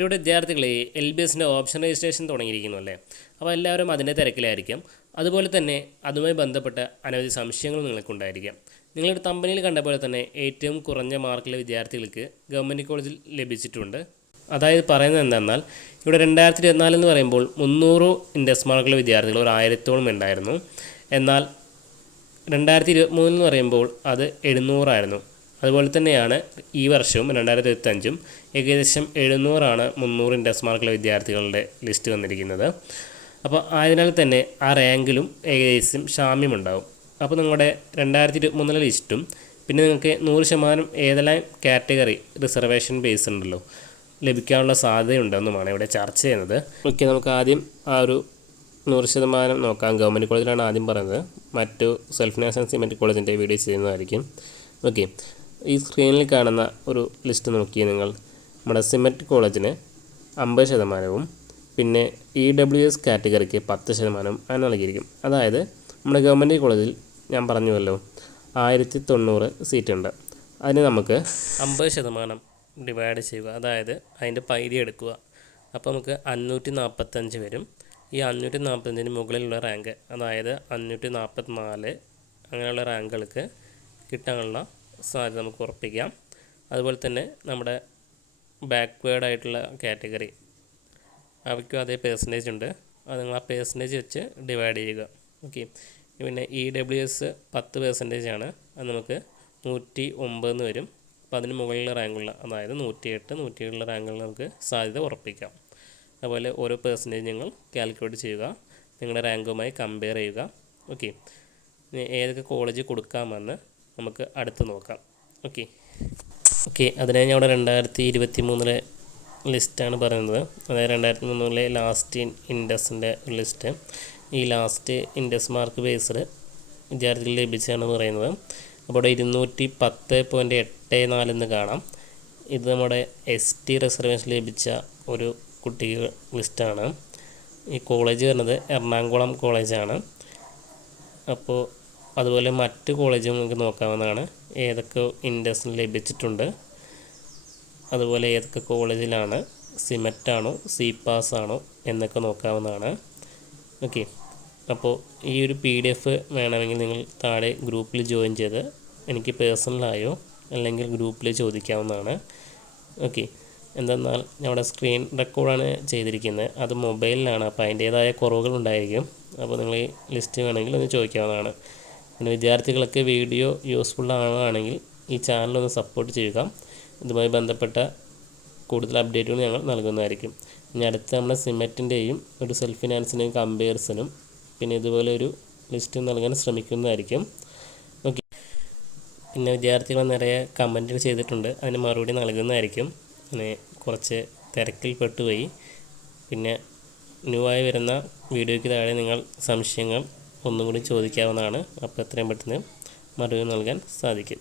പ്രിയപ്പെട്ട വിദ്യാർത്ഥികളെ LBSൻ്റെ option registration തുടങ്ങിയിരിക്കുന്നു അല്ലേ. അപ്പോൾ എല്ലാവരും അതിൻ്റെ തിരക്കിലായിരിക്കും. അതുപോലെ തന്നെ അതുമായി ബന്ധപ്പെട്ട അനവധി സംശയങ്ങൾ നിങ്ങൾക്കുണ്ടായിരിക്കാം. നിങ്ങളുടെ തമ്പനിയിൽ കണ്ട പോലെ തന്നെ ഏറ്റവും കുറഞ്ഞ മാർക്കുള്ള വിദ്യാർത്ഥികൾക്ക് ഗവൺമെൻറ് കോളേജിൽ ലഭിച്ചിട്ടുണ്ട്. അതായത് പറയുന്നത് എന്താണെന്നാൽ ഇവിടെ 2024 എന്ന് പറയുമ്പോൾ 300 ഇൻഡെക്സ് മാർക്കുള്ള വിദ്യാർത്ഥികൾ ഒരു 1000-ഓളം ഉണ്ടായിരുന്നു. എന്നാൽ 2023 എന്ന് പറയുമ്പോൾ അത് 700 ആയിരുന്നു. അതുപോലെ തന്നെയാണ് ഈ വർഷവും 2025 ഏകദേശം 700 300 ഇൻഡെക്സ് മാർക്കുള്ള വിദ്യാർത്ഥികളുടെ ലിസ്റ്റ് വന്നിരിക്കുന്നത്. അപ്പോൾ ആയതിനാൽ തന്നെ ആ റാങ്കിലും ഏകദേശം സാമ്യമുണ്ടാവും. അപ്പോൾ നിങ്ങളുടെ 2023 ലിസ്റ്റും പിന്നെ നിങ്ങൾക്ക് 100% ഏതെല്ലാം കാറ്റഗറി റിസർവേഷൻ ബേസ് ഉണ്ടല്ലോ ലഭിക്കാനുള്ള സാധ്യതയുണ്ടെന്നുമാണ് ഇവിടെ ചർച്ച ചെയ്യുന്നത്. ഓക്കെ, നമുക്ക് ആദ്യം ആ ഒരു 100% നോക്കാം. ഗവൺമെൻറ് കോളേജിലാണ് ആദ്യം പറയുന്നത്. മറ്റു സെൽഫ് ഫിനാൻസ് സിമെൻറ്റ് കോളേജിൻ്റെ വീഡിയോ ചെയ്യുന്നതായിരിക്കും. ഓക്കെ, ഈ സ്ക്രീനിൽ കാണുന്ന ഒരു ലിസ്റ്റ് നോക്കി നിങ്ങൾ. നമ്മുടെ സിമെൻറ്റ് കോളേജിന് 50%, പിന്നെ EWS കാറ്റഗറിക്ക് 10% അങ്ങനെ നൽകിയിരിക്കും. അതായത് നമ്മുടെ ഗവൺമെൻറ് കോളേജിൽ ഞാൻ പറഞ്ഞുവല്ലോ 1090 സീറ്റുണ്ട്. അതിന് നമുക്ക് 50% ഡിവൈഡ് ചെയ്യുക, അതായത് അതിൻ്റെ പകുതി എടുക്കുക. അപ്പോൾ നമുക്ക് 545 വരും. ഈ 545 മുകളിലുള്ള റാങ്ക്, അതായത് 544 അങ്ങനെയുള്ള റാങ്കുകൾക്ക് കിട്ടാനുള്ള സാധ്യത നമുക്ക് ഉറപ്പിക്കാം. അതുപോലെ തന്നെ നമ്മുടെ ബാക്ക്വേർഡ് ആയിട്ടുള്ള കാറ്റഗറി അവയ്ക്കും അതേ പേഴ്സൻറ്റേജ് ഉണ്ട്. അത് നിങ്ങൾ ആ പേഴ്സൻറ്റേജ് വെച്ച് ഡിവൈഡ് ചെയ്യുക. ഓക്കെ, പിന്നെ EWS 10% ആണ്. അത് നമുക്ക് 109 വരും. അപ്പോൾ അതിന് മുകളിലുള്ള റാങ്കുള്ള, അതായത് 108, 107 റാങ്കുകൾ നമുക്ക് സാധ്യത ഉറപ്പിക്കാം. അതുപോലെ ഓരോ പേഴ്സൻറ്റേജ് നിങ്ങൾ കാൽക്കുലേറ്റ് ചെയ്യുക, നിങ്ങളുടെ റാങ്കുമായി കമ്പയർ ചെയ്യുക. ഓക്കെ, ഏതൊക്കെ കോളേജ് കൊടുക്കാമെന്ന് നമുക്ക് അടുത്ത് നോക്കാം. ഓക്കെ, അതിനായി ഞാൻ ഇവിടെ 2023 ലിസ്റ്റാണ് പറയുന്നത്. അതായത് 2023 ലാസ്റ്റ് ഇൻഡെക്സിൻ്റെ ലിസ്റ്റ്. ഈ ലാസ്റ്റ് ഇൻഡെക്സ് മാർക്ക് ബേസ്ഡ് വിദ്യാർത്ഥികൾ ലഭിച്ചതാണ് പറയുന്നത്. അപ്പോൾ ഇവിടെ 210.84 എന്ന് കാണാം. ഇത് നമ്മുടെ ST റിസർവേഷൻ ലഭിച്ച ഒരു കുട്ടികൾ ലിസ്റ്റാണ്. ഈ കോളേജ് വരുന്നത് എറണാകുളം കോളേജാണ്. അപ്പോൾ അതുപോലെ മറ്റ് കോളേജും നമുക്ക് നോക്കാവുന്നതാണ്. ഏതൊക്കെ ഇൻഡെക്സിന് ലഭിച്ചിട്ടുണ്ട്, അതുപോലെ ഏതൊക്കെ കോളേജിലാണ് സിമറ്റാണോ CPAS ആണോ എന്നൊക്കെ നോക്കാവുന്നതാണ്. ഓക്കെ, അപ്പോൾ ഈ ഒരു PDF വേണമെങ്കിൽ നിങ്ങൾ താഴെ ഗ്രൂപ്പിൽ ജോയിൻ ചെയ്ത് എനിക്ക് പേഴ്സണലായോ അല്ലെങ്കിൽ ഗ്രൂപ്പിൽ ചോദിക്കാവുന്നതാണ്. ഓക്കെ, എന്തെന്നാൽ ഞങ്ങളുടെ സ്ക്രീൻ റെക്കോർഡാണ് ചെയ്തിരിക്കുന്നത്, അത് മൊബൈലിലാണ്. അപ്പോൾ അതിൻ്റേതായ കുറവുകളുണ്ടായിരിക്കും. അപ്പോൾ നിങ്ങൾ ഈ ലിസ്റ്റ് വേണമെങ്കിൽ ഒന്ന് ചോദിക്കാവുന്നതാണ്. പിന്നെ വിദ്യാർത്ഥികൾക്ക് വീഡിയോ യൂസ്ഫുൾ ആണെങ്കിൽ ഈ ചാനലൊന്ന് സപ്പോർട്ട് ചെയ്യുക. ഇതുമായി ബന്ധപ്പെട്ട കൂടുതൽ അപ്ഡേറ്റുകൾ ഞങ്ങൾ നൽകുന്നതായിരിക്കും. ഇനി അടുത്ത് നമ്മുടെ സിമെറ്റിൻ്റെയും ഒരു സെൽഫ് ഫിനാൻസിൻ്റെയും കമ്പയർസനും പിന്നെ ഇതുപോലെ ഒരു ലിസ്റ്റ് നൽകാൻ ശ്രമിക്കുന്നതായിരിക്കും. ഓക്കെ, പിന്നെ വിദ്യാർത്ഥികൾ നിറയെ കമൻറ്റുകൾ ചെയ്തിട്ടുണ്ട്, അതിന് മറുപടി നൽകുന്നതായിരിക്കും. പിന്നെ കുറച്ച് തിരക്കിൽ പെട്ടുപോയി. പിന്നെ ന്യൂ ആയി വരുന്ന വീഡിയോയ്ക്ക് താഴെ നിങ്ങൾ സംശയങ്ങൾ ഒന്നും കൂടി ചോദിക്കാവുന്നതാണ്. അപ്പോൾ എത്രയും പെട്ടെന്ന് മറുപടി നൽകാൻ സാധിക്കും.